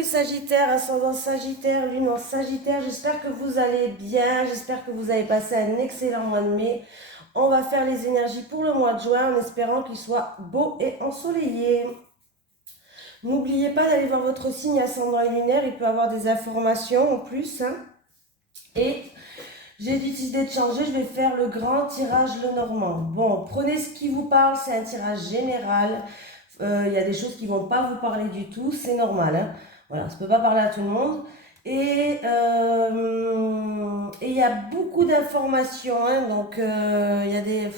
les Sagittaires, ascendant Sagittaire, lune en Sagittaire. J'espère que vous allez bien, j'espère que vous avez passé un excellent mois de mai. On va faire les énergies pour le mois de juin en espérant qu'il soit beau et ensoleillé. N'oubliez pas d'aller voir votre signe ascendant et lunaire, il peut avoir des informations en plus. Et j'ai décidé de changer, je vais faire le grand tirage Lenormand. Bon, prenez ce qui vous parle, c'est un tirage général. Il y a des choses qui ne vont pas vous parler du tout, c'est normal. Voilà, ça ne peut pas parler à tout le monde. Et il y a beaucoup d'informations, donc il y a des...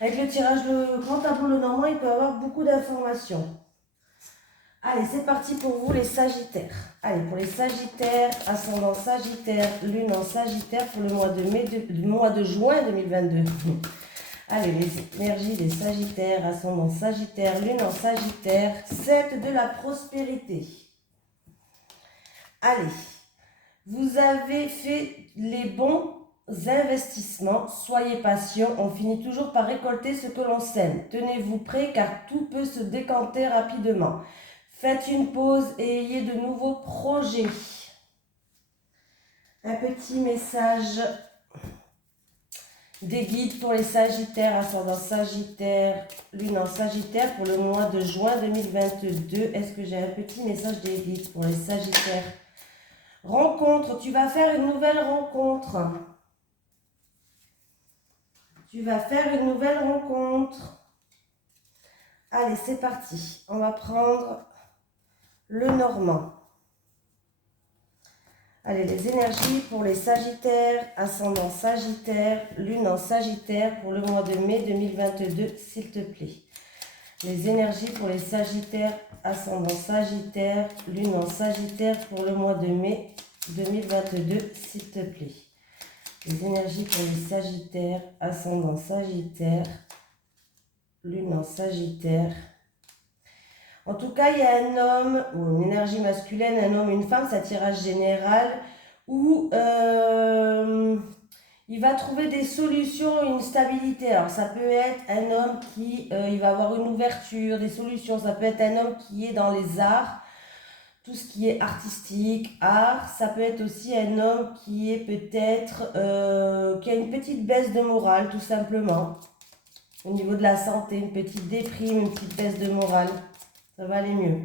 Avec le tirage, le grand tableau Lenormand, il peut y avoir beaucoup d'informations. Allez, c'est parti pour vous les Sagittaires. Allez, pour les Sagittaires, ascendant Sagittaire, lune en Sagittaire pour le mois de mai, mois de juin 2022. Allez, les énergies des Sagittaires, ascendant Sagittaire, lune en Sagittaire, 7 de la prospérité. Allez, vous avez fait les bons investissements, soyez patient, on finit toujours par récolter ce que l'on sème. Tenez-vous prêts car tout peut se décanter rapidement. Faites une pause et ayez de nouveaux projets. Un petit message des guides pour les Sagittaires, ascendant Sagittaire, lune en Sagittaire pour le mois de juin 2022. Est-ce que j'ai un petit message des guides pour les Sagittaires? Rencontre, tu vas faire une nouvelle rencontre. Tu vas faire une nouvelle rencontre. Allez, c'est parti. On va prendre le Normand. Allez, les énergies pour les Sagittaires, ascendant Sagittaire, lune en Sagittaire pour le mois de mai 2022, s'il te plaît. Les énergies pour les Sagittaires, ascendant Sagittaire, lune en Sagittaire pour le mois de mai 2022, s'il te plaît. Les énergies pour les Sagittaires, ascendant Sagittaire, lune en Sagittaire. En tout cas, il y a un homme, ou une énergie masculine, un homme, une femme, c'est un tirage général, où il va trouver des solutions, une stabilité. Alors, ça peut être un homme qui il va avoir une ouverture, des solutions. Ça peut être un homme qui est dans les arts, tout ce qui est artistique, art. Ça peut être aussi un homme qui est peut-être, qui a une petite baisse de morale, tout simplement. Au niveau de la santé, une petite déprime, une petite baisse de morale. Ça va aller mieux.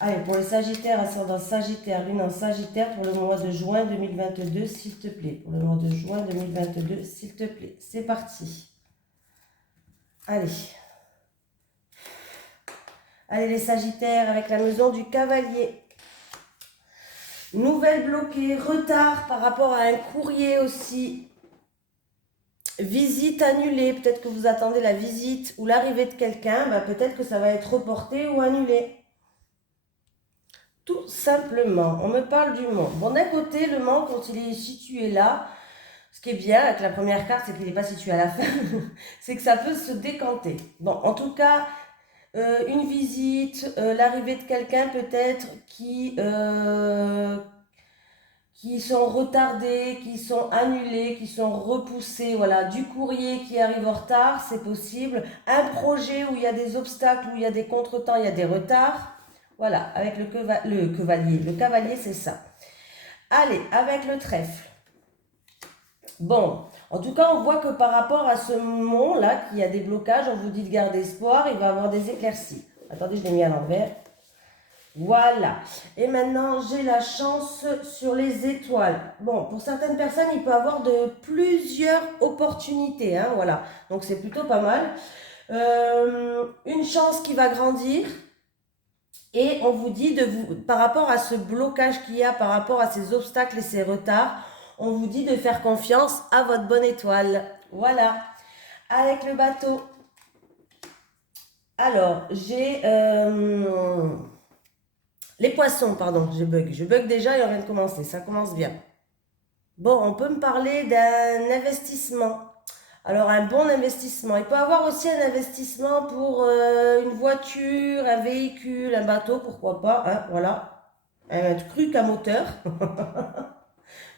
Allez, pour les Sagittaires, ascendant Sagittaire, lune en Sagittaire pour le mois de juin 2022, s'il te plaît. Pour le mois de juin 2022, s'il te plaît. C'est parti. Allez. Allez, les Sagittaires, avec la maison du Cavalier. Nouvelle bloquée, retard par rapport à un courrier aussi. Visite annulée, peut-être que vous attendez la visite ou l'arrivée de quelqu'un, peut-être que ça va être reporté ou annulé. Tout simplement, on me parle du Mans. Bon, d'un côté, le Mans, quand il est situé là, ce qui est bien avec la première carte, c'est qu'il n'est pas situé à la fin, c'est que ça peut se décanter. Bon, en tout cas, une visite, l'arrivée de quelqu'un peut-être qui sont retardés, qui sont annulés, qui sont repoussés, voilà, du courrier qui arrive en retard, c'est possible, un projet où il y a des obstacles, où il y a des contretemps, il y a des retards, voilà, avec le cavalier, c'est ça. Allez, avec le trèfle. Bon, en tout cas, on voit que par rapport à ce mont-là, qui a des blocages, on vous dit de garder espoir, il va avoir des éclaircies. Attendez, je l'ai mis à l'envers. Voilà. Et maintenant, j'ai la chance sur les étoiles. Bon, pour certaines personnes, il peut avoir de plusieurs opportunités. Voilà. Donc, c'est plutôt pas mal. Une chance qui va grandir. Et on vous dit, par rapport à ce blocage qu'il y a, par rapport à ces obstacles et ces retards, on vous dit de faire confiance à votre bonne étoile. Voilà. Avec le bateau. Alors, j'ai... les poissons, pardon, je bug. Je bug déjà et on vient de commencer. Ça commence bien. Bon, on peut me parler d'un investissement. Alors, un bon investissement. Il peut y avoir aussi un investissement pour une voiture, un véhicule, un bateau, pourquoi pas. Voilà. Un truc à moteur.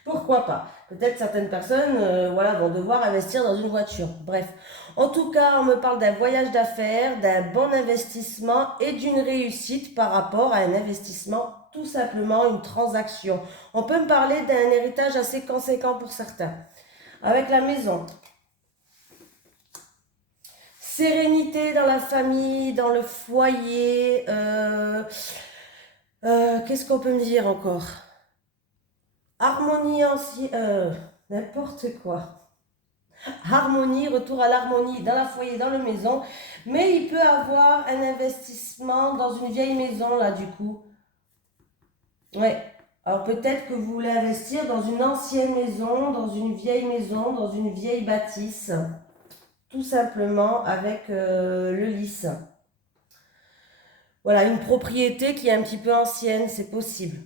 Pourquoi pas. Peut-être certaines personnes voilà, vont devoir investir dans une voiture. Bref. En tout cas, on me parle d'un voyage d'affaires, d'un bon investissement et d'une réussite par rapport à un investissement, tout simplement une transaction. On peut me parler d'un héritage assez conséquent pour certains. Avec la maison. Sérénité dans la famille, dans le foyer. Qu'est-ce qu'on peut me dire encore? Harmonie n'importe quoi. Harmonie, retour à l'harmonie dans la foyer, dans la maison. Mais il peut avoir un investissement dans une vieille maison, là, du coup. Ouais. Alors peut-être que vous voulez investir dans une ancienne maison, dans une vieille bâtisse. Tout simplement avec le lys. Voilà, une propriété qui est un petit peu ancienne, c'est possible.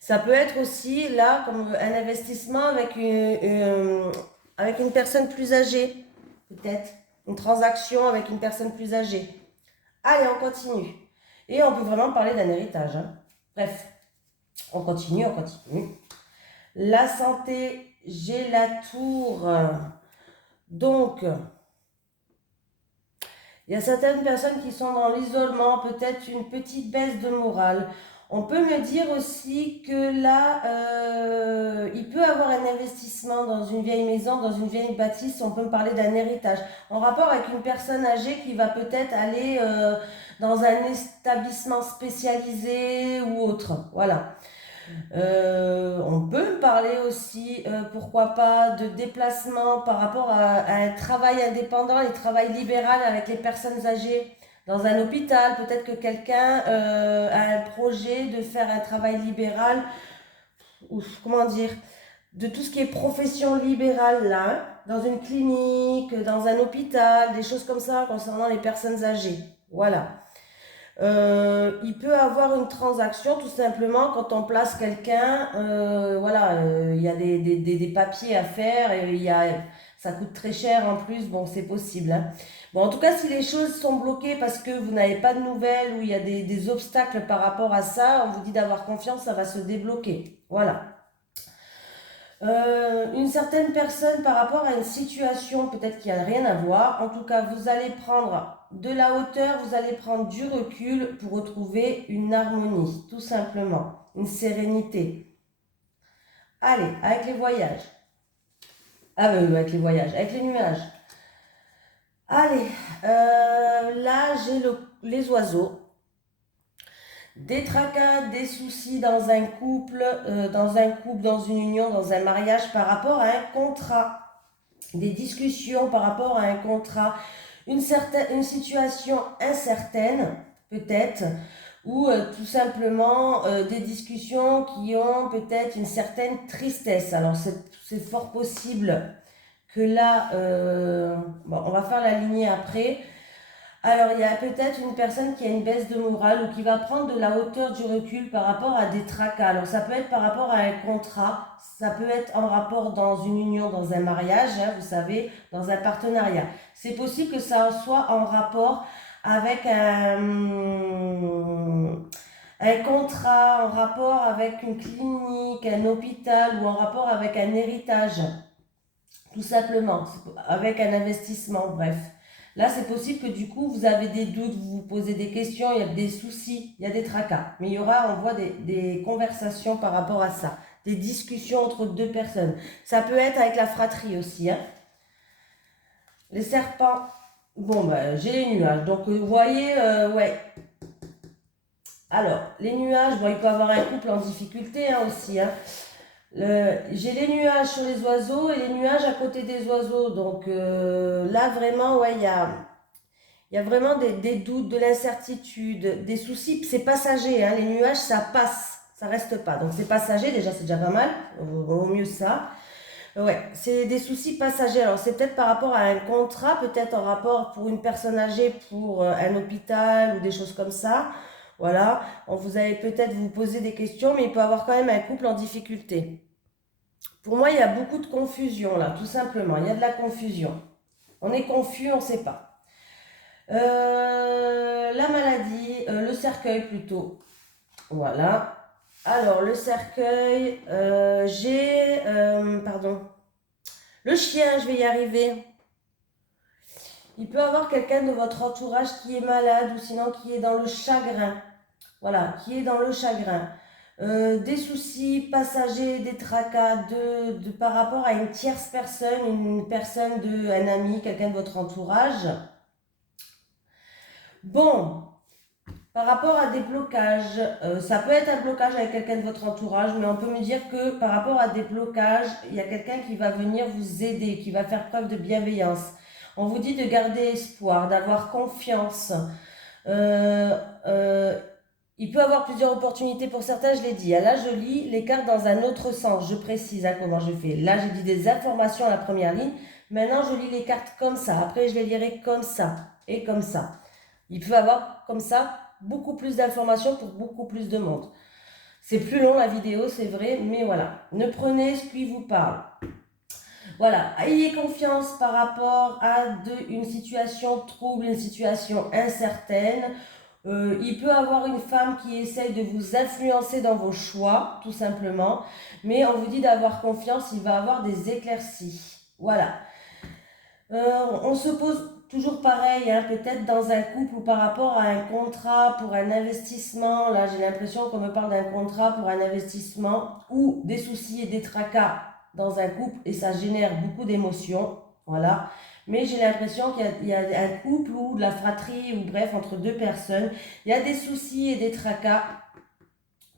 Ça peut être aussi là comme un investissement avec une personne plus âgée, peut-être. Une transaction avec une personne plus âgée. Allez, on continue. Et on peut vraiment parler d'un héritage, hein. Bref, on continue, on continue. La santé, j'ai la tour. Donc, il y a certaines personnes qui sont dans l'isolement, peut-être une petite baisse de morale. On peut me dire aussi que là, il peut avoir un investissement dans une vieille maison, dans une vieille bâtisse. On peut me parler d'un héritage en rapport avec une personne âgée qui va peut-être aller dans un établissement spécialisé ou autre. Voilà. On peut parler aussi, pourquoi pas, de déplacement par rapport à un travail indépendant et travail libéral avec les personnes âgées dans un hôpital. Peut-être que quelqu'un a un projet de faire un travail libéral, ou comment dire, de tout ce qui est profession libérale là, hein, dans une clinique, dans un hôpital, des choses comme ça concernant les personnes âgées. Voilà. Il peut avoir une transaction tout simplement quand on place quelqu'un, voilà, il y a des papiers à faire et ça coûte très cher en plus, bon c'est possible, hein. Bon, en tout cas si les choses sont bloquées parce que vous n'avez pas de nouvelles ou il y a des obstacles par rapport à ça, on vous dit d'avoir confiance, ça va se débloquer, voilà. Une certaine personne par rapport à une situation peut-être qui n'a rien à voir. En tout cas, vous allez prendre de la hauteur, vous allez prendre du recul pour retrouver une harmonie, tout simplement, une sérénité. Allez, avec les voyages. Ah oui, avec les voyages, avec les nuages. Allez, là j'ai les oiseaux. Des tracas, des soucis dans une union, dans un mariage par rapport à un contrat. Des discussions par rapport à un contrat, une situation incertaine, peut-être, ou tout simplement des discussions qui ont peut-être une certaine tristesse. Alors c'est fort possible que là, bon, on va faire la lignée après. Alors, il y a peut-être une personne qui a une baisse de morale ou qui va prendre de la hauteur, du recul par rapport à des tracas. Alors, ça peut être par rapport à un contrat, ça peut être en rapport dans une union, dans un mariage, hein, vous savez, dans un partenariat. C'est possible que ça soit en rapport avec un contrat, en rapport avec une clinique, un hôpital ou en rapport avec un héritage, tout simplement, avec un investissement, bref. Là, c'est possible que du coup, vous avez des doutes, vous vous posez des questions, il y a des soucis, il y a des tracas. Mais il y aura, on voit des conversations par rapport à ça, des discussions entre deux personnes. Ça peut être avec la fratrie aussi, hein. Les serpents, bon, ben, j'ai les nuages. Donc, vous voyez, ouais. Alors, les nuages, bon, il peut y avoir un couple en difficulté hein, aussi, hein. J'ai les nuages sur les oiseaux et les nuages à côté des oiseaux. Donc là, vraiment, ouais, il y a vraiment des doutes, de l'incertitude, des soucis. C'est passager, hein, les nuages, ça passe, ça reste pas. Donc c'est passager, déjà, c'est déjà pas mal, au mieux ça. Ouais, c'est des soucis passagers. Alors c'est peut-être par rapport à un contrat, peut-être en rapport pour une personne âgée, pour un hôpital ou des choses comme ça. Voilà, vous allez peut-être vous poser des questions, mais il peut y avoir quand même un couple en difficulté. Pour moi, il y a beaucoup de confusion là, tout simplement. Il y a de la confusion. On est confus, on ne sait pas. La maladie, le cercueil plutôt. Voilà. Alors, le cercueil, pardon. Le chien, je vais y arriver. Il peut y avoir quelqu'un de votre entourage qui est malade ou sinon qui est dans le chagrin. Voilà, qui est dans le chagrin. Des soucis passagers, des tracas par rapport à une tierce personne, une personne, un ami, quelqu'un de votre entourage. Bon, par rapport à des blocages, ça peut être un blocage avec quelqu'un de votre entourage, mais on peut me dire que par rapport à des blocages, il y a quelqu'un qui va venir vous aider, qui va faire preuve de bienveillance. On vous dit de garder espoir, d'avoir confiance. Euh, euh, il peut avoir plusieurs opportunités pour certains, je l'ai dit. Là, je lis les cartes dans un autre sens. Je précise comment je fais. Là, j'ai dit des informations à la première ligne. Maintenant, je lis les cartes comme ça. Après, je les lirai comme ça et comme ça. Il peut avoir comme ça beaucoup plus d'informations pour beaucoup plus de monde. C'est plus long la vidéo, c'est vrai, mais voilà. Ne prenez ce qui vous parle. Voilà, ayez confiance par rapport à une situation trouble, une situation incertaine. Il peut y avoir une femme qui essaye de vous influencer dans vos choix, tout simplement. Mais on vous dit d'avoir confiance, il va y avoir des éclaircies. Voilà. On se pose toujours pareil, hein, peut-être dans un couple ou par rapport à un contrat pour un investissement. Là, j'ai l'impression qu'on me parle d'un contrat pour un investissement ou des soucis et des tracas dans un couple et ça génère beaucoup d'émotions. Voilà. Mais j'ai l'impression qu'il y a un couple ou de la fratrie ou bref, entre deux personnes, il y a des soucis et des tracas.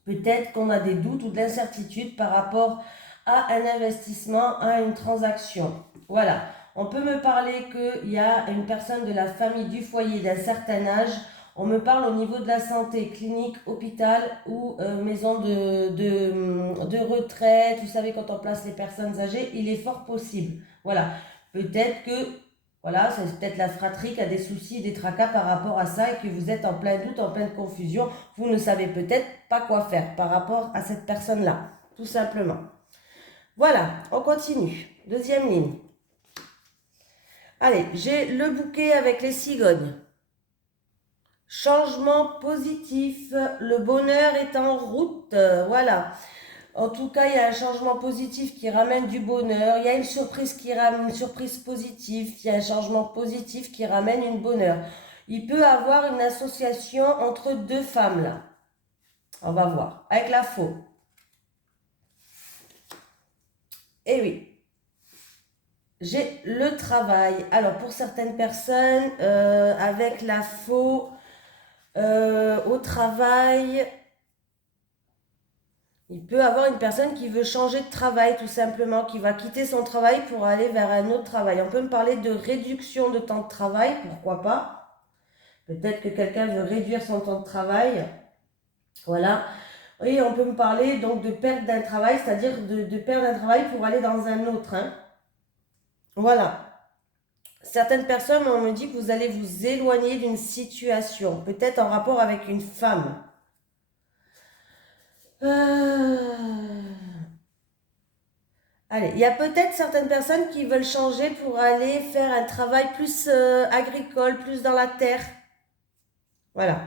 Peut-être qu'on a des doutes ou de l'incertitude par rapport à un investissement, à une transaction. Voilà. On peut me parler qu'il y a une personne de la famille du foyer d'un certain âge. On me parle au niveau de la santé, clinique, hôpital ou maison de retraite. Vous savez, quand on place les personnes âgées, il est fort possible. Voilà. Peut-être que, voilà, c'est peut-être la fratrie qui a des soucis, des tracas par rapport à ça et que vous êtes en plein doute, en pleine confusion. Vous ne savez peut-être pas quoi faire par rapport à cette personne-là, tout simplement. Voilà, on continue. Deuxième ligne. Allez, j'ai le bouquet avec les cigognes. Changement positif, le bonheur est en route, voilà. En tout cas, il y a un changement positif qui ramène du bonheur, il y a une surprise qui ramène une surprise positive, il y a un changement positif qui ramène une bonheur. Il peut avoir une association entre deux femmes là. On va voir, avec la faux. Eh oui. J'ai le travail. Alors, pour certaines personnes, avec la faux au travail, il peut y avoir une personne qui veut changer de travail, tout simplement, qui va quitter son travail pour aller vers un autre travail. On peut me parler de réduction de temps de travail, pourquoi pas. Peut-être que quelqu'un veut réduire son temps de travail. Voilà. Et on peut me parler donc de perte d'un travail, c'est-à-dire de perdre un travail pour aller dans un autre. Hein. Voilà. Certaines personnes, on me dit que vous allez vous éloigner d'une situation, peut-être en rapport avec une femme. Allez, il y a peut-être certaines personnes qui veulent changer pour aller faire un travail plus agricole, plus dans la terre. Voilà.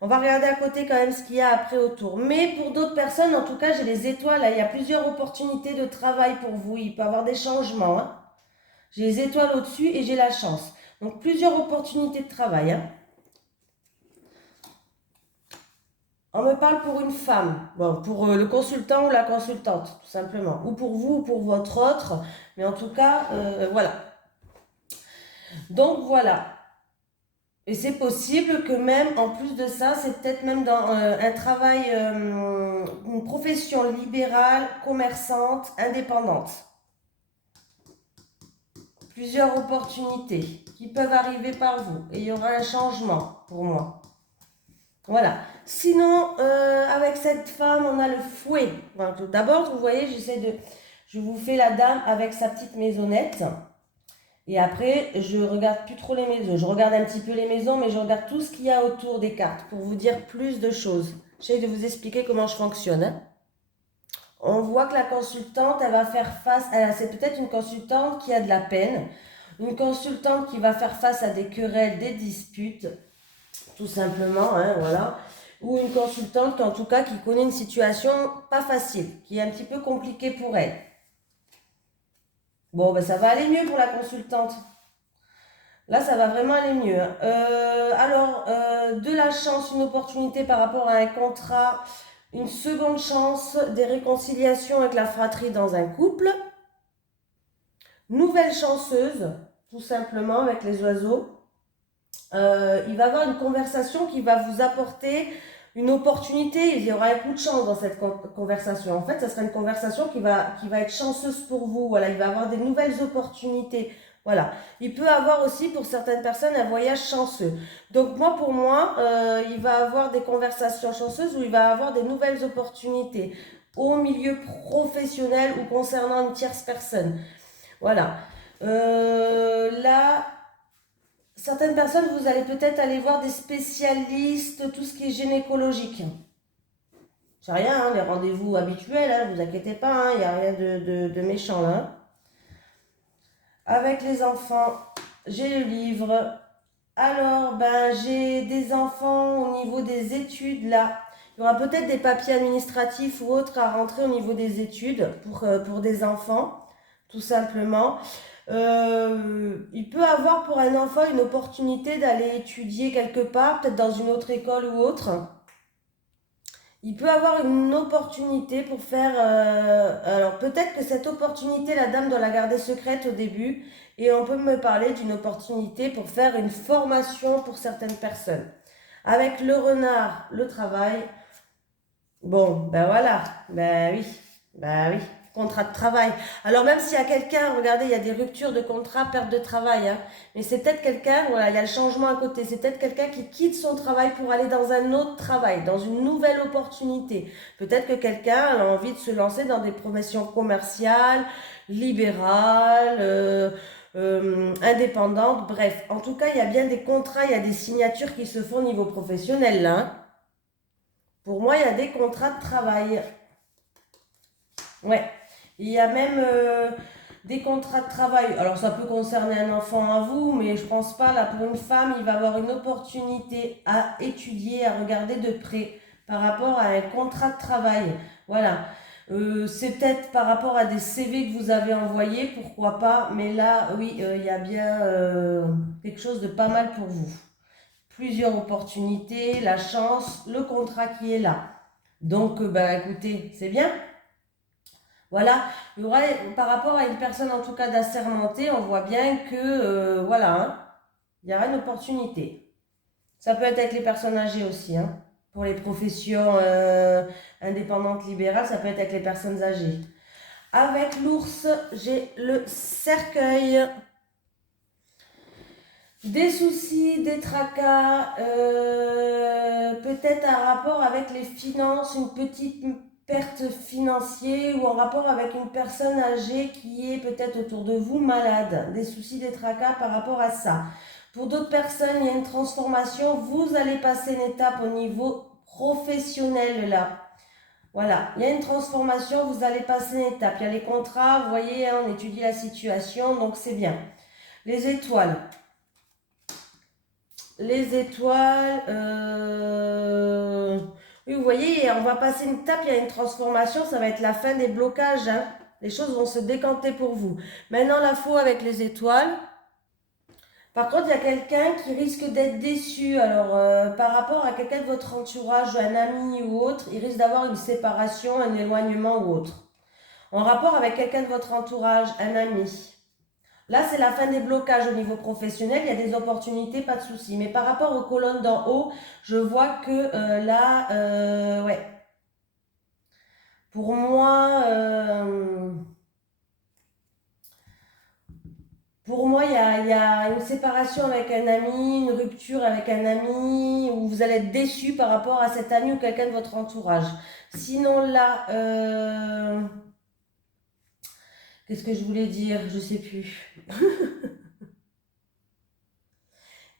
On va regarder à côté quand même ce qu'il y a après autour. Mais pour d'autres personnes, en tout cas, j'ai les étoiles. Là, il y a plusieurs opportunités de travail pour vous. Il peut y avoir des changements. Hein. J'ai les étoiles au-dessus et j'ai la chance. Donc, plusieurs opportunités de travail. Hein. On me parle pour une femme, bon, pour le consultant ou la consultante, tout simplement. Ou pour vous ou pour votre autre. Mais en tout cas, voilà. Donc, voilà. Et c'est possible que même, en plus de ça, c'est peut-être même dans un travail, une profession libérale, commerçante, indépendante. Plusieurs opportunités qui peuvent arriver par vous. Et il y aura un changement pour moi. Voilà. Sinon, avec cette femme, on a le fouet. D'abord, vous voyez, je vous fais la dame avec sa petite maisonnette. Et après, je regarde plus trop les maisons. Je regarde un petit peu les maisons, mais je regarde tout ce qu'il y a autour des cartes pour vous dire plus de choses. J'essaie de vous expliquer comment je fonctionne. Hein. On voit que la consultante, elle va faire face, c'est peut-être une consultante qui a de la peine, une consultante qui va faire face à des querelles, des disputes, tout simplement, hein, voilà. Ou une consultante qui, en tout cas, qui connaît une situation pas facile, qui est un petit peu compliquée pour elle. Bon, ben ça va aller mieux pour la consultante. Là, ça va vraiment aller mieux, hein. De la chance, une opportunité par rapport à un contrat, une seconde chance, des réconciliations avec la fratrie dans un couple, nouvelle chanceuse, tout simplement, avec les oiseaux. Il va avoir une conversation qui va vous apporter une opportunité. Il y aura un coup de chance dans cette conversation. En fait, ça sera une conversation qui va être chanceuse pour vous. Voilà, il va avoir des nouvelles opportunités. Voilà. Il peut avoir aussi pour certaines personnes un voyage chanceux. Donc pour moi, il va avoir des conversations chanceuses où il va avoir des nouvelles opportunités au milieu professionnel ou concernant une tierce personne. Voilà. Là, certaines personnes, vous allez peut-être aller voir des spécialistes, tout ce qui est gynécologique. C'est rien, hein, les rendez-vous habituels, hein, vous inquiétez pas, il n'y a rien de méchant là, hein. Avec les enfants, j'ai le livre. Alors, j'ai des enfants au niveau des études là. Il y aura peut-être des papiers administratifs ou autres à rentrer au niveau des études pour des enfants, tout simplement. Il peut avoir pour un enfant une opportunité d'aller étudier quelque part, peut-être dans une autre école ou autre. Il peut avoir une opportunité pour faire... alors peut-être que cette opportunité, la dame doit la garder secrète au début et on peut me parler d'une opportunité pour faire une formation pour certaines personnes. Avec le renard, le travail. Bon, ben voilà, ben oui, contrat de travail. Alors même s'il y a quelqu'un, regardez, il y a des ruptures de contrat, perte de travail, hein, mais c'est peut-être quelqu'un, voilà, il y a le changement à côté, c'est peut-être quelqu'un qui quitte son travail pour aller dans un autre travail, dans une nouvelle opportunité. Peut-être que quelqu'un a envie de se lancer dans des professions commerciales, libérales, indépendantes, bref. En tout cas, il y a bien des contrats, il y a des signatures qui se font au niveau professionnel, là, hein. Pour moi, il y a des contrats de travail. Ouais. Il y a même des contrats de travail. Alors, ça peut concerner un enfant à vous, mais je pense pas. Là, pour une femme, il va avoir une opportunité à étudier, à regarder de près par rapport à un contrat de travail. Voilà. C'est peut-être par rapport à des CV que vous avez envoyés, pourquoi pas. Mais là, oui, il y a bien quelque chose de pas mal pour vous. Plusieurs opportunités, la chance, le contrat qui est là. Donc, écoutez, c'est bien. Voilà, il y aura, par rapport à une personne en tout cas d'assermentée, on voit bien que, voilà, hein, il y aura une opportunité. Ça peut être avec les personnes âgées aussi, hein. Pour les professions indépendantes libérales, ça peut être avec les personnes âgées. Avec l'ours, j'ai le cercueil. Des soucis, des tracas, peut-être un rapport avec les finances, une petite perte financière ou en rapport avec une personne âgée qui est peut-être autour de vous malade. Des soucis, des tracas par rapport à ça. Pour d'autres personnes, il y a une transformation. Vous allez passer une étape au niveau professionnel là. Voilà, il y a une transformation, vous allez passer une étape. Il y a les contrats, vous voyez, hein, on étudie la situation, donc c'est bien. Les étoiles. Les étoiles, oui, vous voyez, on va passer une étape, il y a une transformation, ça va être la fin des blocages, hein. Les choses vont se décanter pour vous. Maintenant, la faux avec les étoiles. Par contre, il y a quelqu'un qui risque d'être déçu. Alors, par rapport à quelqu'un de votre entourage, un ami ou autre, il risque d'avoir une séparation, un éloignement ou autre. En rapport avec quelqu'un de votre entourage, un ami. Là, c'est la fin des blocages au niveau professionnel. Il y a des opportunités, pas de souci. Mais par rapport aux colonnes d'en haut, je vois que là, ouais. Pour moi, il y a une séparation avec un ami, une rupture avec un ami, où vous allez être déçu par rapport à cet ami ou quelqu'un de votre entourage. Sinon, là, qu'est-ce que je voulais dire? Je sais plus.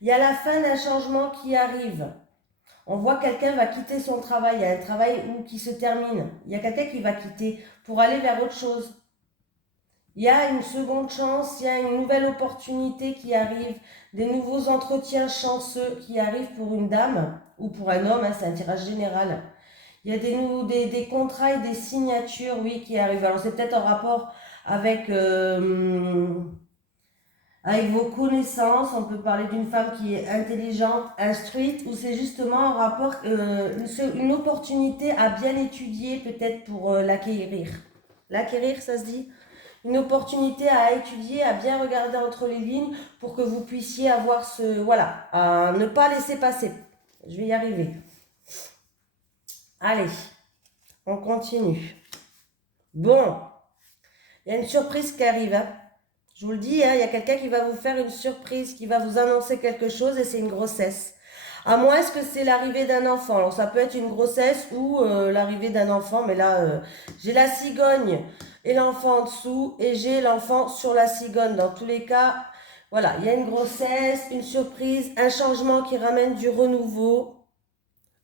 Il y a la fin d'un changement qui arrive. On voit que quelqu'un va quitter son travail, il y a un travail qui se termine. Il y a quelqu'un qui va quitter pour aller vers autre chose. Il y a une seconde chance, il y a une nouvelle opportunité qui arrive, des nouveaux entretiens chanceux qui arrivent pour une dame ou pour un homme, hein, c'est un tirage général. Il y a des contrats et des signatures, oui, qui arrivent. Alors c'est peut-être en rapport avec avec vos connaissances. On peut parler d'une femme qui est intelligente, instruite, ou c'est justement un rapport, une opportunité à bien étudier peut-être pour l'acquérir. L'acquérir, ça se dit? Une opportunité à étudier, à bien regarder entre les lignes pour que vous puissiez avoir voilà, à ne pas laisser passer. Je vais y arriver. Allez, on continue. Bon, il y a une surprise qui arrive, hein. Je vous le dis, hein, il y a quelqu'un qui va vous faire une surprise, qui va vous annoncer quelque chose et c'est une grossesse. À moins que c'est l'arrivée d'un enfant. Alors ça peut être une grossesse ou l'arrivée d'un enfant, mais là, j'ai la cigogne et l'enfant en dessous et j'ai l'enfant sur la cigogne. Dans tous les cas, voilà, il y a une grossesse, une surprise, un changement qui ramène du renouveau.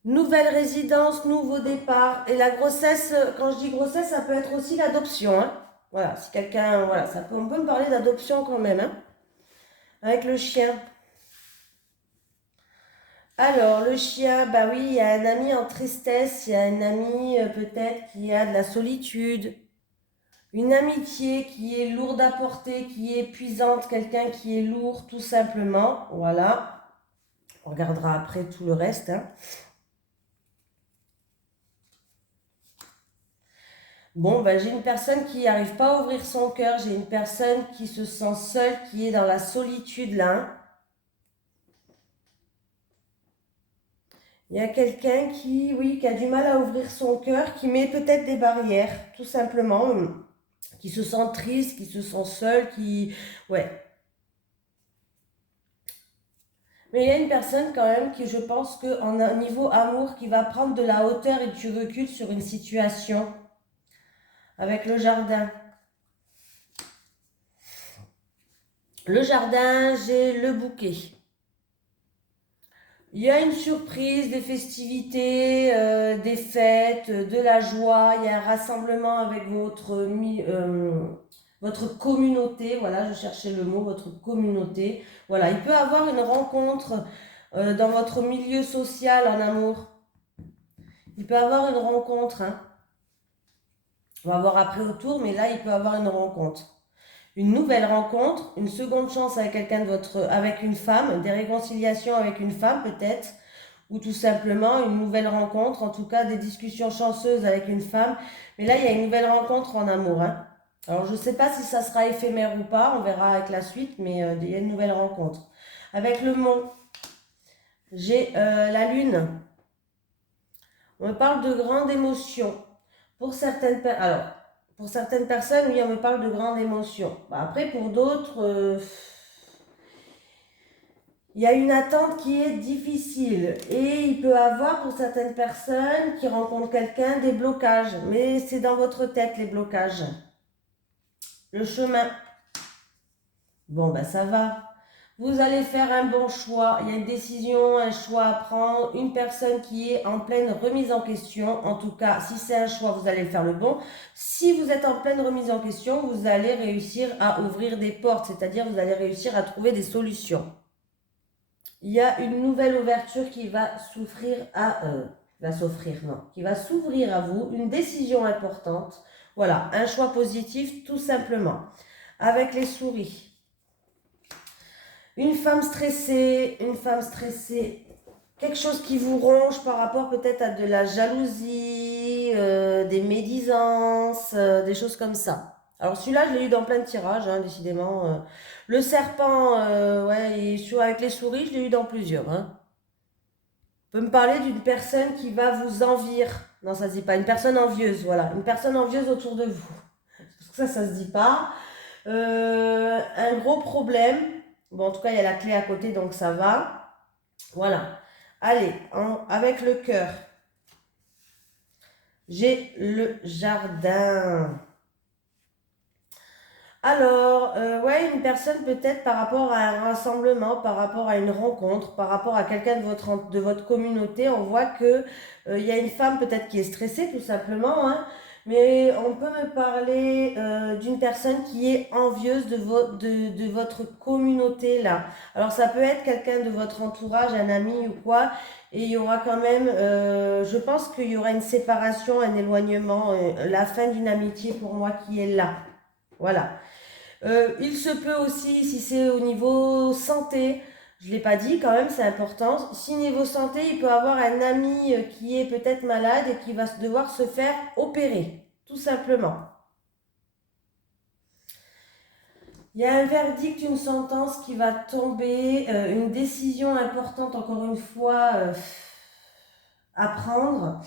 Nouvelle résidence, nouveau départ. Et la grossesse, quand je dis grossesse, ça peut être aussi l'adoption, hein. Voilà, si quelqu'un, voilà, on peut me parler d'adoption quand même, hein, avec le chien. Alors, le chien, bah oui, il y a un ami en tristesse, il y a un ami peut-être qui a de la solitude, une amitié qui est lourde à porter, qui est épuisante, quelqu'un qui est lourd tout simplement, voilà. On regardera après tout le reste, hein. Bon, ben, j'ai une personne qui n'arrive pas à ouvrir son cœur, j'ai une personne qui se sent seule, qui est dans la solitude là, hein. Il y a quelqu'un qui, oui, qui a du mal à ouvrir son cœur, qui met peut-être des barrières, tout simplement, qui se sent triste, qui se sent seul, qui... Ouais. Mais il y a une personne quand même qui, je pense qu'en un niveau amour, qui va prendre de la hauteur et du recul sur une situation avec le jardin. Le jardin, j'ai le bouquet. Il y a une surprise, des festivités, des fêtes, de la joie. Il y a un rassemblement avec votre communauté. Voilà, je cherchais le mot, votre communauté. Voilà, il peut y avoir une rencontre dans votre milieu social en amour. Il peut y avoir une rencontre, hein. On va voir après autour, mais là, il peut y avoir une rencontre. Une nouvelle rencontre, une seconde chance avec avec une femme, des réconciliations avec une femme peut-être, ou tout simplement une nouvelle rencontre, en tout cas des discussions chanceuses avec une femme. Mais là, il y a une nouvelle rencontre en amour, hein. Alors, je ne sais pas si ça sera éphémère ou pas, on verra avec la suite, mais il y a une nouvelle rencontre. Avec le mont, j'ai la lune. On me parle de grande émotion. Alors, pour certaines personnes, oui, on me parle de grande émotion. Bah, après, pour d'autres, il y a une attente qui est difficile et il peut y avoir pour certaines personnes qui rencontrent quelqu'un des blocages, mais c'est dans votre tête les blocages. Le chemin, bon ben ça va. Vous allez faire un bon choix, il y a une décision, un choix à prendre, une personne qui est en pleine remise en question. En tout cas, si c'est un choix, vous allez faire le bon. Si vous êtes en pleine remise en question, vous allez réussir à ouvrir des portes, c'est-à-dire vous allez réussir à trouver des solutions. Il y a une nouvelle ouverture qui va qui va s'ouvrir à vous, une décision importante. Voilà, un choix positif tout simplement. Avec les souris. Une femme stressée, quelque chose qui vous ronge par rapport peut-être à de la jalousie, des médisances, des choses comme ça. Alors celui-là, je l'ai eu dans plein de tirages, hein, décidément. Le serpent, ouais, et avec les souris, je l'ai eu dans plusieurs, hein. On peut me parler d'une personne qui va vous envier. Non, ça se dit pas. Une personne envieuse, voilà. Une personne envieuse autour de vous. Parce que ça se dit pas. Un gros problème. Bon, en tout cas, il y a la clé à côté, donc ça va. Voilà. Allez, avec le cœur. J'ai le jardin. Alors, ouais, une personne peut-être par rapport à un rassemblement, par rapport à une rencontre, par rapport à quelqu'un de votre communauté, on voit que il y a une femme peut-être qui est stressée tout simplement, hein, mais on peut me parler d'une personne qui est envieuse de votre communauté là. Alors ça peut être quelqu'un de votre entourage, un ami ou quoi, et il y aura quand même, je pense qu'il y aura une séparation, un éloignement, la fin d'une amitié pour moi qui est là. Voilà. Il se peut aussi, si c'est au niveau santé, je ne l'ai pas dit quand même, c'est important. Si niveau santé, il peut avoir un ami qui est peut-être malade et qui va devoir se faire opérer, tout simplement. Il y a un verdict, une sentence qui va tomber, une décision importante encore une fois à prendre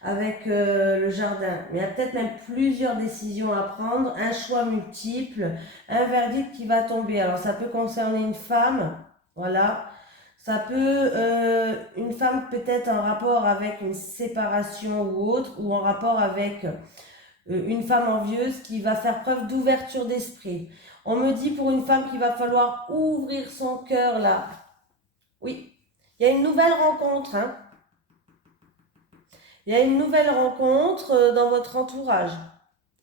avec le jardin. Mais il y a peut-être même plusieurs décisions à prendre, un choix multiple, un verdict qui va tomber. Alors ça peut concerner une femme, voilà. Ça peut, une femme peut-être en rapport avec une séparation ou autre, ou en rapport avec une femme envieuse qui va faire preuve d'ouverture d'esprit. On me dit pour une femme qu'il va falloir ouvrir son cœur là. Oui, il y a une nouvelle rencontre, hein. Il y a une nouvelle rencontre dans votre entourage.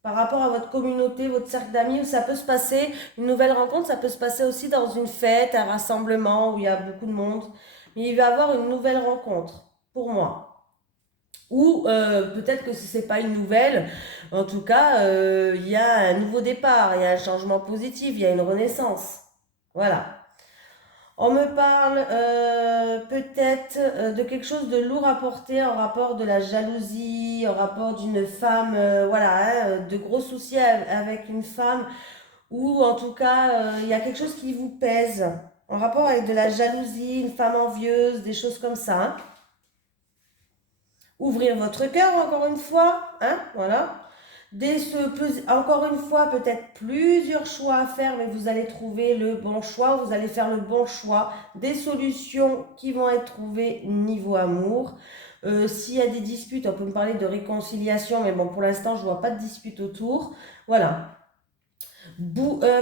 Par rapport à votre communauté, votre cercle d'amis, où ça peut se passer, une nouvelle rencontre, ça peut se passer aussi dans une fête, un rassemblement où il y a beaucoup de monde. Mais il va y avoir une nouvelle rencontre, pour moi. Ou peut-être que ce n'est pas une nouvelle, en tout cas, il y a un nouveau départ, il y a un changement positif, il y a une renaissance. Voilà. On me parle peut-être de quelque chose de lourd à porter en rapport de la jalousie, en rapport d'une femme, voilà, hein, de gros soucis avec une femme, ou en tout cas, il y a quelque chose qui vous pèse, en rapport avec de la jalousie, une femme envieuse, des choses comme ça, hein. Ouvrir votre cœur encore une fois, hein, voilà. Encore une fois, peut-être plusieurs choix à faire, mais vous allez trouver le bon choix, vous allez faire le bon choix, des solutions qui vont être trouvées niveau amour. S'il y a des disputes, on peut me parler de réconciliation, mais bon, pour l'instant, je ne vois pas de dispute autour. Voilà.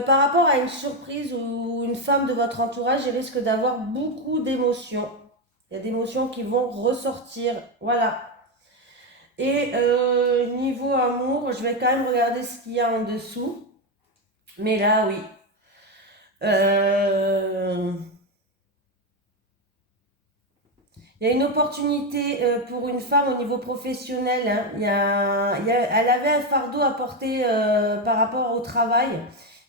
Par rapport à une surprise ou une femme de votre entourage, il risque d'avoir beaucoup d'émotions. Il y a des émotions qui vont ressortir. Voilà. Et niveau amour, je vais quand même regarder ce qu'il y a en dessous. Mais là, oui. Euh, Il y a une opportunité pour une femme au niveau professionnel, hein. Elle avait un fardeau à porter par rapport au travail,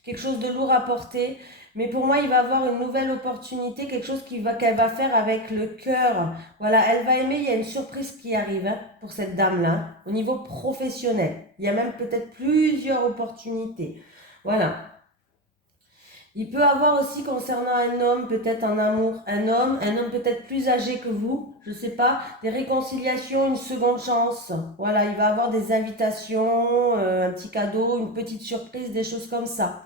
quelque chose de lourd à porter. Mais pour moi, il va avoir une nouvelle opportunité, quelque chose qu'elle va faire avec le cœur. Voilà, elle va aimer. Il y a une surprise qui arrive, hein, pour cette dame-là, hein, au niveau professionnel. Il y a même peut-être plusieurs opportunités. Voilà. Il peut avoir aussi concernant un homme, peut-être en amour, un homme peut-être plus âgé que vous, je ne sais pas, des réconciliations, une seconde chance. Voilà, il va avoir des invitations, un petit cadeau, une petite surprise, des choses comme ça.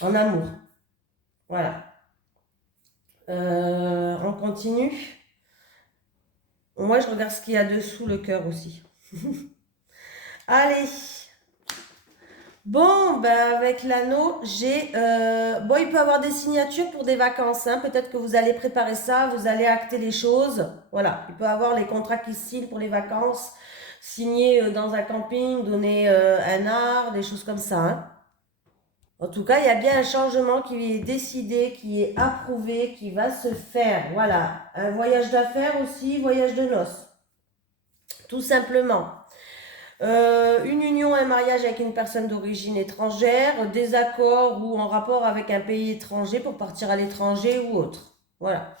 En amour. Voilà. On continue. Moi, je regarde ce qu'il y a dessous le cœur aussi. Allez. Bon, ben avec l'anneau, j'ai... bon, il peut y avoir des signatures pour des vacances, hein. Peut-être que vous allez préparer ça, vous allez acter les choses. Voilà, il peut y avoir les contrats qui se signent pour les vacances, signés dans un camping, donner un art, des choses comme ça, hein. En tout cas, il y a bien un changement qui est décidé, qui est approuvé, qui va se faire. Voilà, un voyage d'affaires aussi, voyage de noces, tout simplement. Une union, un mariage avec une personne d'origine étrangère, des accords ou en rapport avec un pays étranger pour partir à l'étranger ou autre. Voilà.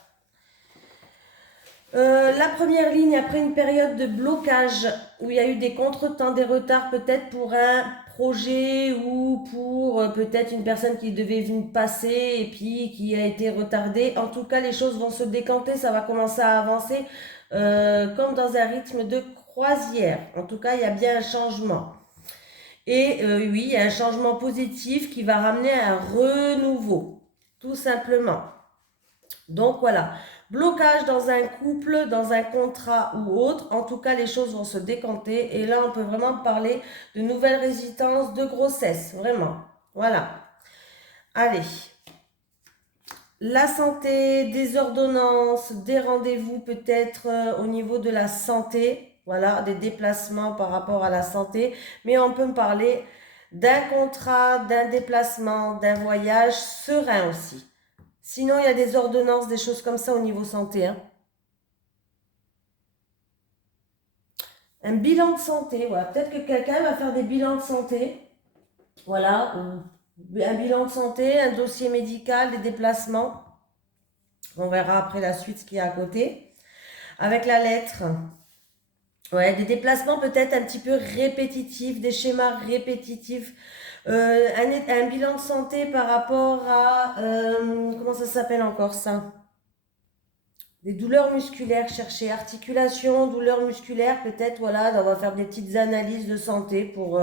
La première ligne, après une période de blocage où il y a eu des contretemps, des retards peut-être pour un projet ou pour peut-être une personne qui devait venir passer et puis qui a été retardée. En tout cas, les choses vont se décanter, ça va commencer à avancer comme dans un rythme de croisière. En tout cas, il y a bien un changement. Et oui, il y a un changement positif qui va ramener un renouveau, tout simplement. Donc voilà, blocage dans un couple, dans un contrat ou autre, en tout cas les choses vont se décanter et là on peut vraiment parler de nouvelles résistances, de grossesse, vraiment. Voilà. Allez, la santé, des ordonnances, des rendez-vous peut-être au niveau de la santé, voilà, des déplacements par rapport à la santé, mais on peut me parler d'un contrat, d'un déplacement, d'un voyage serein aussi. Sinon, il y a des ordonnances, des choses comme ça au niveau santé, hein. Un bilan de santé, voilà. Peut-être que quelqu'un va faire des bilans de santé. Voilà. Un bilan de santé, un dossier médical, des déplacements. On verra après la suite ce qu'il y a à côté. Avec la lettre, ouais, des déplacements peut-être un petit peu répétitifs, des schémas répétitifs. Un bilan de santé par rapport à... comment ça s'appelle encore ça? Des douleurs musculaires, chercher articulation, douleurs musculaires, peut-être, voilà, on va faire des petites analyses de santé pour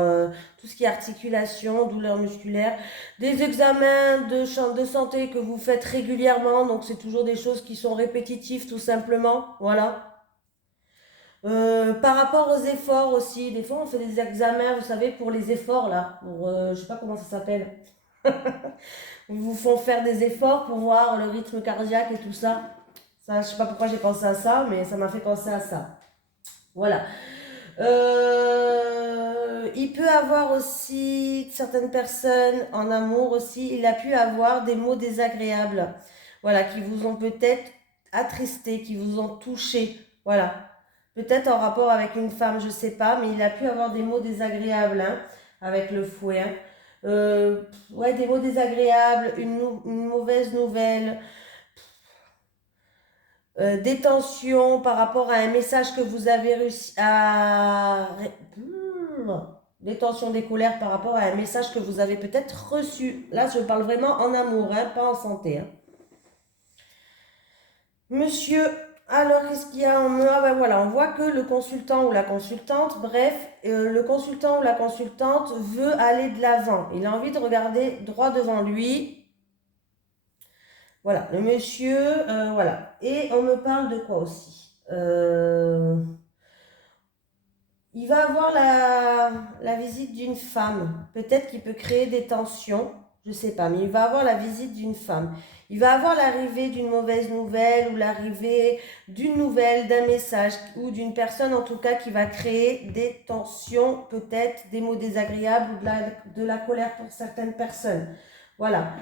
tout ce qui est articulation, douleurs musculaires, des examens de santé que vous faites régulièrement, donc c'est toujours des choses qui sont répétitives tout simplement, voilà. Par rapport aux efforts aussi, des fois on fait des examens, vous savez, pour les efforts là, pour, je sais pas comment ça s'appelle. Ils vous font faire des efforts pour voir le rythme cardiaque et tout ça. Ça, je sais pas pourquoi j'ai pensé à ça, mais ça m'a fait penser à ça. Voilà. Il peut avoir aussi, certaines personnes en amour aussi, il a pu avoir des mots désagréables. Voilà, qui vous ont peut-être attristé, qui vous ont touché. Voilà. Peut-être en rapport avec une femme, je sais pas, mais il a pu avoir des mots désagréables hein, avec le fouet. Hein. Ouais, des mots désagréables, une mauvaise nouvelle, des tensions par rapport à un message que vous avez réussi à... Des tensions, des colères par rapport à un message que vous avez peut-être reçu. Là, je parle vraiment en amour, hein, pas en santé. Hein. Monsieur, alors qu'est-ce qu'il y a en... Ah ben voilà, on voit que le consultant ou la consultante, bref, le consultant ou la consultante veut aller de l'avant. Il a envie de regarder droit devant lui. Voilà, le monsieur, voilà. Et on me parle de quoi aussi il va avoir la visite d'une femme. Peut-être qu'il peut créer des tensions, je ne sais pas, mais il va avoir la visite d'une femme. Il va avoir l'arrivée d'une mauvaise nouvelle ou l'arrivée d'une nouvelle, d'un message ou d'une personne en tout cas qui va créer des tensions, peut-être des mots désagréables ou de la colère pour certaines personnes. Voilà.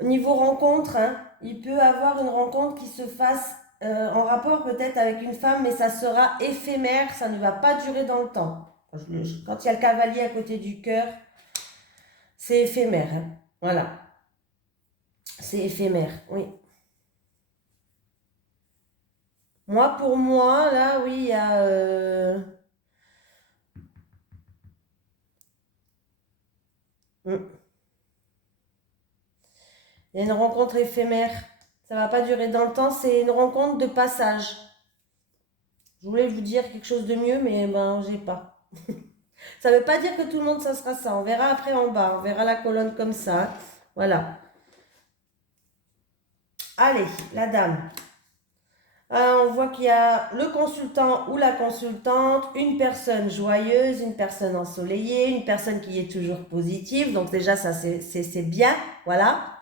Au niveau rencontre, hein, il peut avoir une rencontre qui se fasse en rapport peut-être avec une femme, mais ça sera éphémère, ça ne va pas durer dans le temps. Quand il y a le cavalier à côté du cœur, c'est éphémère. Hein. Voilà, c'est éphémère, oui. Moi, pour moi, là, oui, il y a... il y a une rencontre éphémère. Ça ne va pas durer dans le temps, c'est une rencontre de passage. Je voulais vous dire quelque chose de mieux, mais ben, j'ai pas. Ça ne veut pas dire que tout le monde, ça sera ça. On verra après en bas. On verra la colonne comme ça. Voilà. Allez, la dame. On voit qu'il y a le consultant ou la consultante, une personne joyeuse, une personne ensoleillée, une personne qui est toujours positive. Donc déjà, ça, c'est bien. Voilà.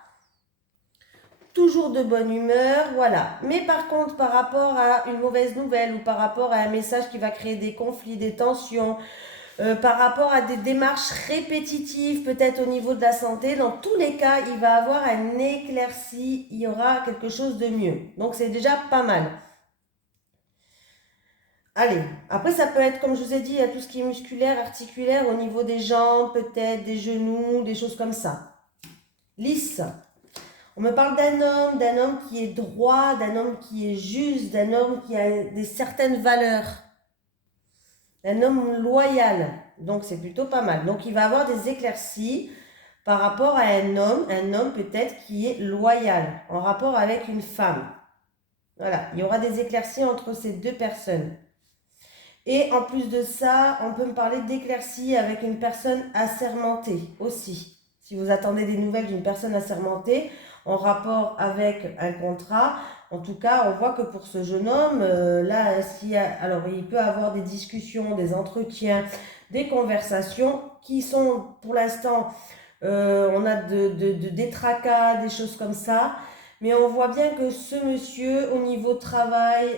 Toujours de bonne humeur. Voilà. Mais par contre, par rapport à une mauvaise nouvelle ou par rapport à un message qui va créer des conflits, des tensions, par rapport à des démarches répétitives, peut-être au niveau de la santé, dans tous les cas, il va avoir un éclairci, il y aura quelque chose de mieux. Donc c'est déjà pas mal. Allez, après ça peut être, comme je vous ai dit, il y a tout ce qui est musculaire, articulaire, au niveau des jambes, peut-être des genoux, des choses comme ça. Lisse. On me parle d'un homme qui est droit, d'un homme qui est juste, d'un homme qui a des certaines valeurs. Un homme loyal, donc c'est plutôt pas mal. Donc il va avoir des éclaircies par rapport à un homme peut-être qui est loyal, en rapport avec une femme. Voilà, il y aura des éclaircies entre ces deux personnes. Et en plus de ça, on peut me parler d'éclaircies avec une personne assermentée aussi. Si vous attendez des nouvelles d'une personne assermentée en rapport avec un contrat, en tout cas, on voit que pour ce jeune homme, là, alors il peut avoir des discussions, des entretiens, des conversations qui sont pour l'instant, on a des tracas, des choses comme ça. Mais on voit bien que ce monsieur, au niveau travail,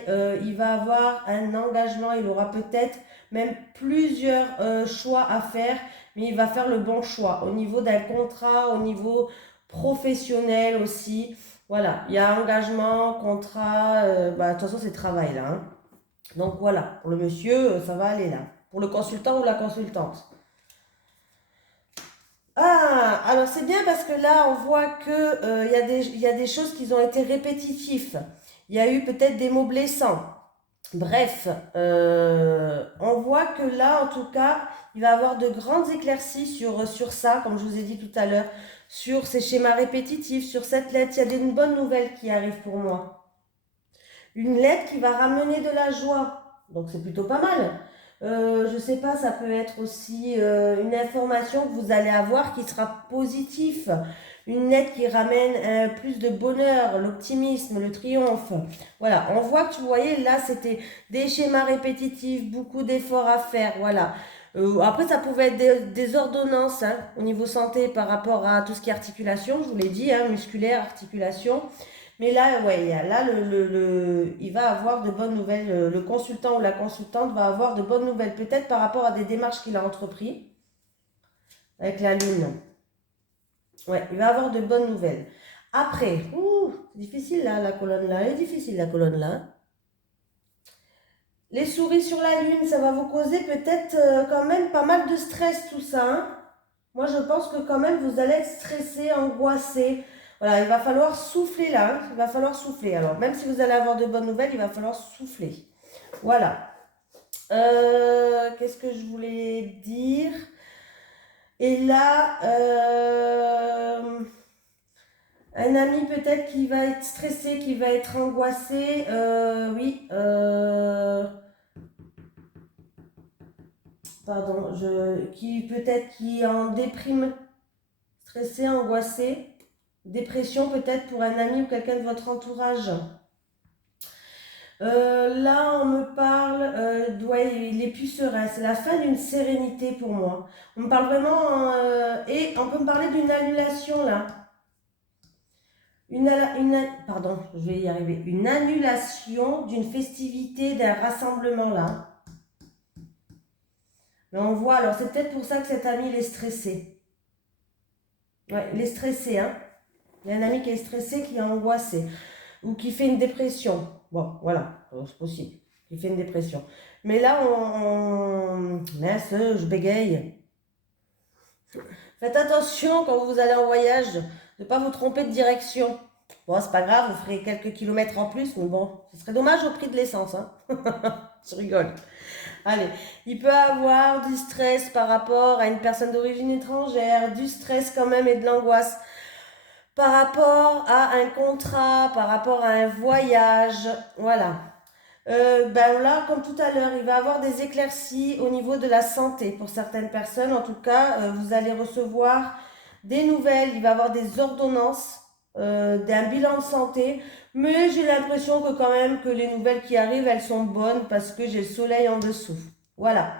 il va avoir un engagement, il aura peut-être même plusieurs choix à faire, mais il va faire le bon choix au niveau d'un contrat, au niveau professionnel aussi. Voilà, il y a engagement, contrat, bah, de toute façon c'est travail là. Hein. Donc voilà, pour le monsieur, ça va aller là. Pour le consultant ou la consultante. Ah, alors c'est bien parce que là, on voit que il y a des choses qui ont été répétitifs. Il y a eu peut-être des mots blessants. Bref, on voit que là, en tout cas, il va y avoir de grandes éclaircies sur ça, comme je vous ai dit tout à l'heure, sur ces schémas répétitifs, sur cette lettre. Il y a une bonne nouvelle qui arrive pour moi. Une lettre qui va ramener de la joie. Donc c'est plutôt pas mal. Je sais pas, ça peut être aussi une information que vous allez avoir qui sera positive. Une lettre qui ramène plus de bonheur, l'optimisme, le triomphe. Voilà, on voit que vous voyez, là c'était des schémas répétitifs, beaucoup d'efforts à faire. Voilà. Après, ça pouvait être des ordonnances hein, au niveau santé par rapport à tout ce qui est articulation, je vous l'ai dit, hein, musculaire, articulation. Mais là, ouais, là, il va avoir de bonnes nouvelles. Le consultant ou la consultante va avoir de bonnes nouvelles, peut-être par rapport à des démarches qu'il a entreprises avec la lune. Ouais, il va avoir de bonnes nouvelles. Après, c'est difficile là, la colonne là. Elle est difficile la colonne là. Les souris sur la lune, ça va vous causer peut-être quand même pas mal de stress tout ça. Hein. Moi, je pense que quand même, vous allez être stressé, angoissé. Voilà, il va falloir souffler là. Hein. Il va falloir souffler. Alors, même si vous allez avoir de bonnes nouvelles, il va falloir souffler. Voilà. Qu'est-ce que je voulais dire? Et là, un ami peut-être qui va être stressé, qui va être angoissé. Oui. Pardon. Qui peut-être qui est en déprime, stressé, angoissé. Dépression peut-être pour un ami ou quelqu'un de votre entourage. Là, on me parle, ouais, il est plus serein. C'est la fin d'une sérénité pour moi. On me parle vraiment, et on peut me parler d'une annulation là. Pardon, je vais y arriver. Une annulation d'une festivité, d'un rassemblement là. Mais on voit, alors c'est peut-être pour ça que cet ami il est stressé. Ouais, il est stressé, hein. Il y a un ami qui est stressé, qui est angoissé. Ou qui fait une dépression. Bon, voilà, c'est possible. Qui fait une dépression. Mais là, mince, je bégaye. Faites attention quand vous allez en voyage, de ne pas vous tromper de direction. Bon, c'est pas grave, vous ferez quelques kilomètres en plus, mais bon, ce serait dommage au prix de l'essence, hein. Je rigole. Allez, il peut avoir du stress par rapport à une personne d'origine étrangère, du stress quand même et de l'angoisse par rapport à un contrat, par rapport à un voyage, voilà. Ben là, comme tout à l'heure, il va y avoir des éclaircies au niveau de la santé pour certaines personnes. En tout cas, vous allez recevoir des nouvelles, il va y avoir des ordonnances, d'un bilan de santé. Mais j'ai l'impression que quand même que les nouvelles qui arrivent, elles sont bonnes parce que j'ai le soleil en dessous. Voilà.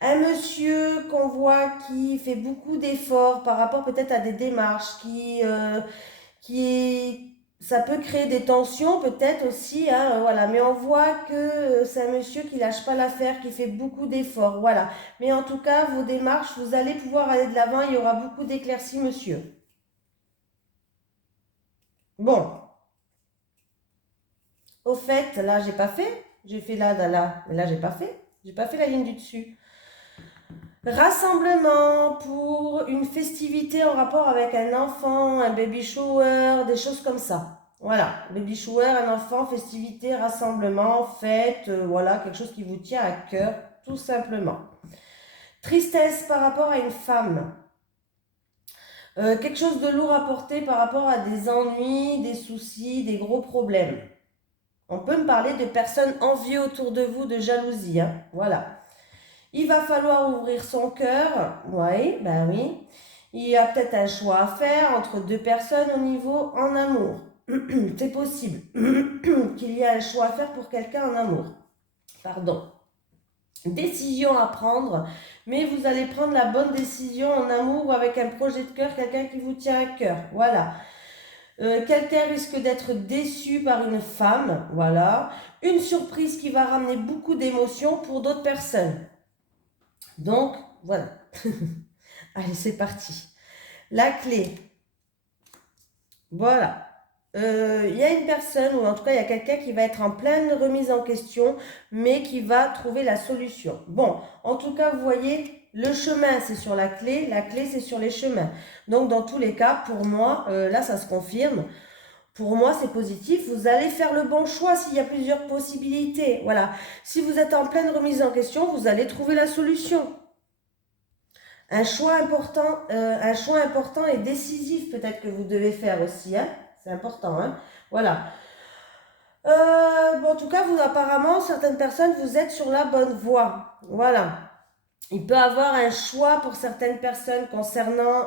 Un monsieur qu'on voit qui fait beaucoup d'efforts par rapport peut-être à des démarches, ça peut créer des tensions peut-être aussi, hein, voilà. Mais on voit que c'est un monsieur qui lâche pas l'affaire, qui fait beaucoup d'efforts, voilà. Mais en tout cas, vos démarches, vous allez pouvoir aller de l'avant, il y aura beaucoup d'éclaircies, monsieur. Bon, au fait, là, j'ai pas fait, j'ai fait là, mais là, j'ai pas fait la ligne du dessus. Rassemblement pour une festivité en rapport avec un enfant, un baby shower, des choses comme ça. Voilà, baby shower, un enfant, festivité, rassemblement, fête, voilà, quelque chose qui vous tient à cœur, tout simplement. Tristesse par rapport à une femme. Quelque chose de lourd à porter par rapport à des ennuis, des soucis, des gros problèmes. On peut me parler de personnes envieuses autour de vous, de jalousie, hein, voilà. Il va falloir ouvrir son cœur. Oui, ben oui. Il y a peut-être un choix à faire entre deux personnes au niveau en amour. C'est possible qu'il y ait un choix à faire pour quelqu'un en amour. Pardon. Décision à prendre, mais vous allez prendre la bonne décision en amour ou avec un projet de cœur, quelqu'un qui vous tient à cœur. Voilà. Quelqu'un risque d'être déçu par une femme. Voilà. Une surprise qui va ramener beaucoup d'émotions pour d'autres personnes. Donc, voilà. Allez, c'est parti. La clé. Voilà. Il y a une personne, ou en tout cas, il y a quelqu'un qui va être en pleine remise en question, mais qui va trouver la solution. Bon, en tout cas, vous voyez, Le chemin, c'est sur la clé c'est sur les chemins. Donc, dans tous les cas, pour moi, là, ça se confirme. Pour moi, c'est positif. Vous allez faire le bon choix s'il y a plusieurs possibilités. Voilà. Si vous êtes en pleine remise en question, vous allez trouver la solution. Un choix important et décisif peut-être que vous devez faire aussi. Hein. C'est important. Hein. Voilà. Bon, en tout cas, vous apparemment, certaines personnes, vous êtes sur la bonne voie. Voilà. Il peut y avoir un choix pour certaines personnes concernant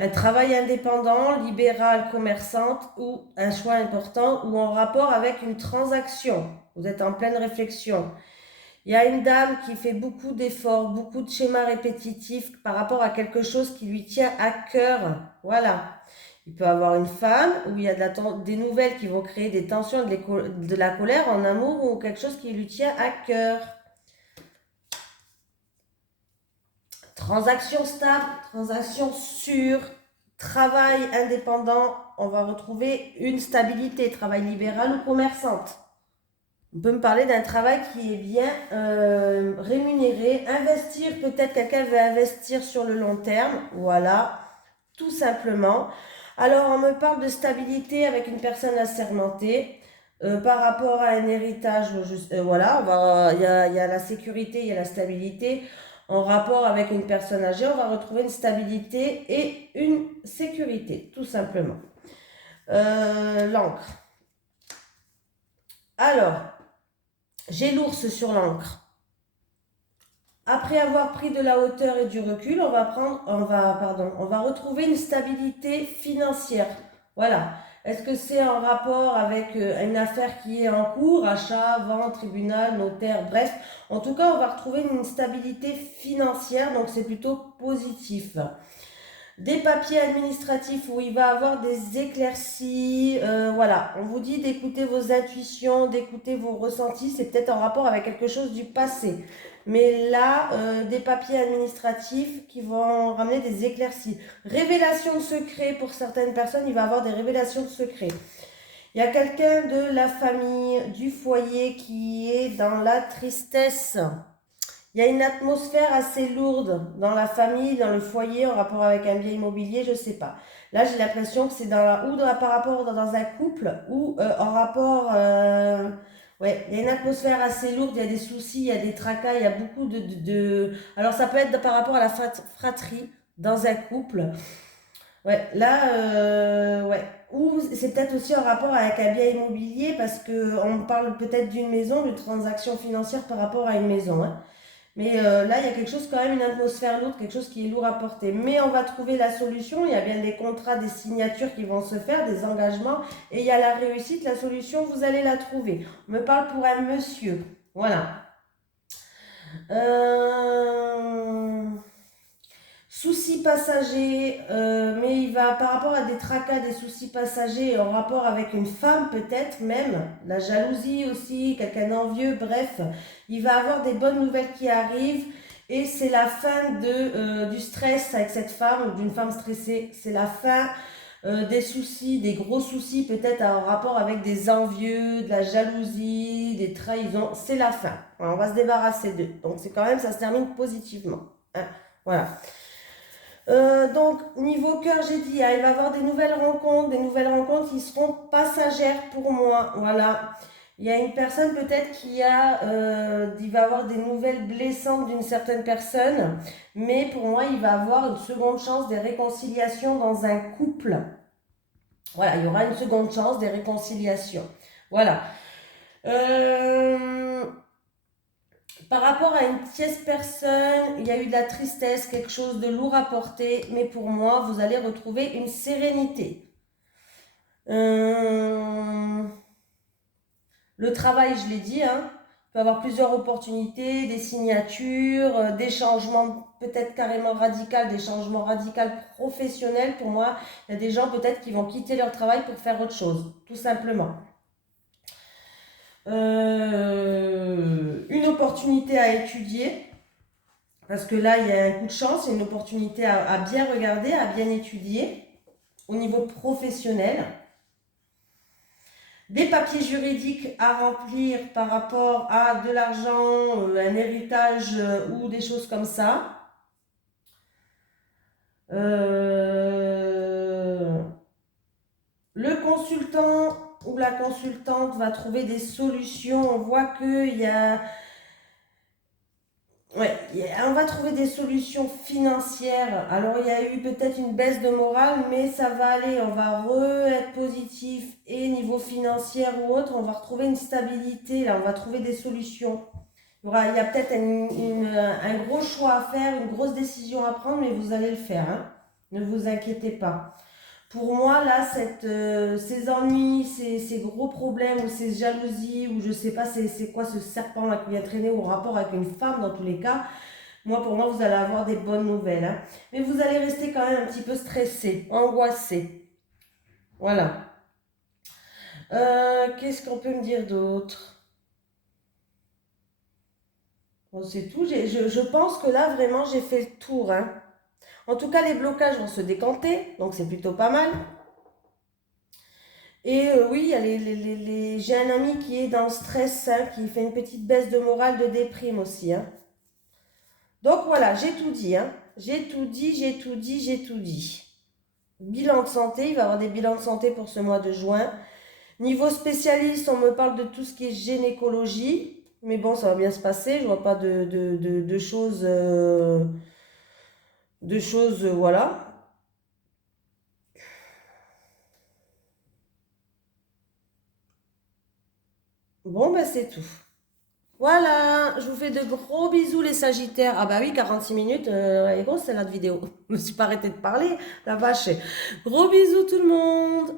un travail indépendant, libéral, commerçante ou un choix important ou en rapport avec une transaction. Vous êtes en pleine réflexion. Il y a une dame qui fait beaucoup d'efforts, beaucoup de schémas répétitifs par rapport à quelque chose qui lui tient à cœur. Voilà. Il peut y avoir une femme où il y a des nouvelles qui vont créer des tensions, de la colère en amour ou quelque chose qui lui tient à cœur. Transaction stable, transaction sûre, travail indépendant, on va retrouver une stabilité, travail libéral ou commerçante. On peut me parler d'un travail qui est bien rémunéré, investir, peut-être quelqu'un veut investir sur le long terme, voilà, tout simplement. Alors on me parle de stabilité avec une personne assermentée. Par rapport à un héritage, voilà, il y a la sécurité, il y a la stabilité. En rapport avec une personne âgée, on va retrouver une stabilité et une sécurité, tout simplement. L'encre. Alors, j'ai l'ours sur l'encre. Après avoir pris de la hauteur et du recul, on va retrouver une stabilité financière. Voilà. Est-ce que c'est en rapport avec une affaire qui est en cours, achat, vente, tribunal, notaire, bref. En tout cas, on va retrouver une stabilité financière, donc c'est plutôt positif. Des papiers administratifs où il va avoir des éclaircies, voilà. On vous dit d'écouter vos intuitions, d'écouter vos ressentis, c'est peut-être en rapport avec quelque chose du passé. Mais là, des papiers administratifs qui vont ramener des éclaircies. Révélation de secrets pour certaines personnes, il va avoir des révélations de secrets. Il y a quelqu'un de la famille, du foyer qui est dans la tristesse. Il y a une atmosphère assez lourde dans la famille, dans le foyer, en rapport avec un bien immobilier, je ne sais pas. Là, j'ai l'impression que c'est par rapport dans un couple ou en rapport... ouais, il y a une atmosphère assez lourde, il y a des soucis, il y a des tracas, il y a beaucoup Alors, ça peut être par rapport à la fratrie dans un couple. Ouais, là, ouais. Ou c'est peut-être aussi en rapport avec un bien immobilier parce qu'on parle peut-être d'une maison, d'une transaction financière par rapport à une maison. Hein. Mais là, il y a quelque chose quand même, une atmosphère lourde, quelque chose qui est lourd à porter. Mais on va trouver la solution. Il y a bien des contrats, des signatures qui vont se faire, des engagements. Et il y a la réussite, la solution, vous allez la trouver. On me parle pour un monsieur. Voilà. Soucis passagers, mais il va par rapport à des tracas, des soucis passagers, en rapport avec une femme peut-être même, la jalousie aussi, quelqu'un d'envieux, bref, il va avoir des bonnes nouvelles qui arrivent et c'est la fin du stress avec cette femme, d'une femme stressée, c'est la fin des soucis, des gros soucis peut-être en rapport avec des envieux, de la jalousie, des trahisons, c'est la fin. Alors, on va se débarrasser d'eux, donc c'est quand même, ça se termine positivement. Hein. Voilà. Donc, niveau cœur, j'ai dit, hein, il va y avoir des nouvelles rencontres qui seront passagères pour moi. Voilà. Il y a une personne peut-être il va avoir des nouvelles blessantes d'une certaine personne, mais pour moi, il va avoir une seconde chance, des réconciliations dans un couple. Voilà, il y aura une seconde chance, des réconciliations. Voilà. Par rapport à une tierce personne, il y a eu de la tristesse, quelque chose de lourd à porter, mais pour moi, vous allez retrouver une sérénité. Le travail, je l'ai dit, hein, il peut y avoir plusieurs opportunités, des signatures, des changements peut-être carrément radicaux, des changements radicaux professionnels. Pour moi, il y a des gens peut-être qui vont quitter leur travail pour faire autre chose, tout simplement. Une opportunité à étudier, parce que là, il y a un coup de chance, il y a une opportunité à bien regarder, à bien étudier au niveau professionnel. des papiers juridiques à remplir par rapport à de l'argent, un héritage ou des choses comme ça. Le consultant ou la consultante va trouver des solutions. On voit qu'il y a Ouais, on va trouver des solutions financières. Alors, il y a eu peut-être une baisse de morale, mais ça va aller. On va être positif et niveau financier ou autre, on va retrouver une stabilité. Là, on va trouver des solutions. Il y a peut-être un gros choix à faire, une grosse décision à prendre, mais vous allez le faire, hein. Ne vous inquiétez pas. Pour moi, là, ces ennuis, ces gros problèmes ou ces jalousies, ou je sais pas, c'est quoi ce serpent-là qui vient traîner au rapport avec une femme dans tous les cas, pour moi, vous allez avoir des bonnes nouvelles, hein. Mais vous allez rester quand même un petit peu stressé, angoissé. Voilà. Qu'est-ce qu'on peut me dire d'autre? Bon, c'est tout. Je pense que là, vraiment, j'ai fait le tour, hein. En tout cas, les blocages vont se décanter, donc c'est plutôt pas mal. Et oui, il y a j'ai un ami qui est dans le stress, hein, qui fait une petite baisse de morale, de déprime aussi, hein. Donc voilà, j'ai tout dit, hein. J'ai tout dit, j'ai tout dit, j'ai tout dit. Bilan de santé, il va y avoir des bilans de santé pour ce mois de juin. Niveau spécialiste, on me parle de tout ce qui est gynécologie. Mais bon, ça va bien se passer. Je vois pas de choses, voilà. Bon, ben c'est tout. Voilà, je vous fais de gros bisous les Sagittaires. Ah bah oui, 46 minutes, elle est grosse celle-là de vidéo. Je me suis pas arrêtée de parler, la vache. Gros bisous tout le monde.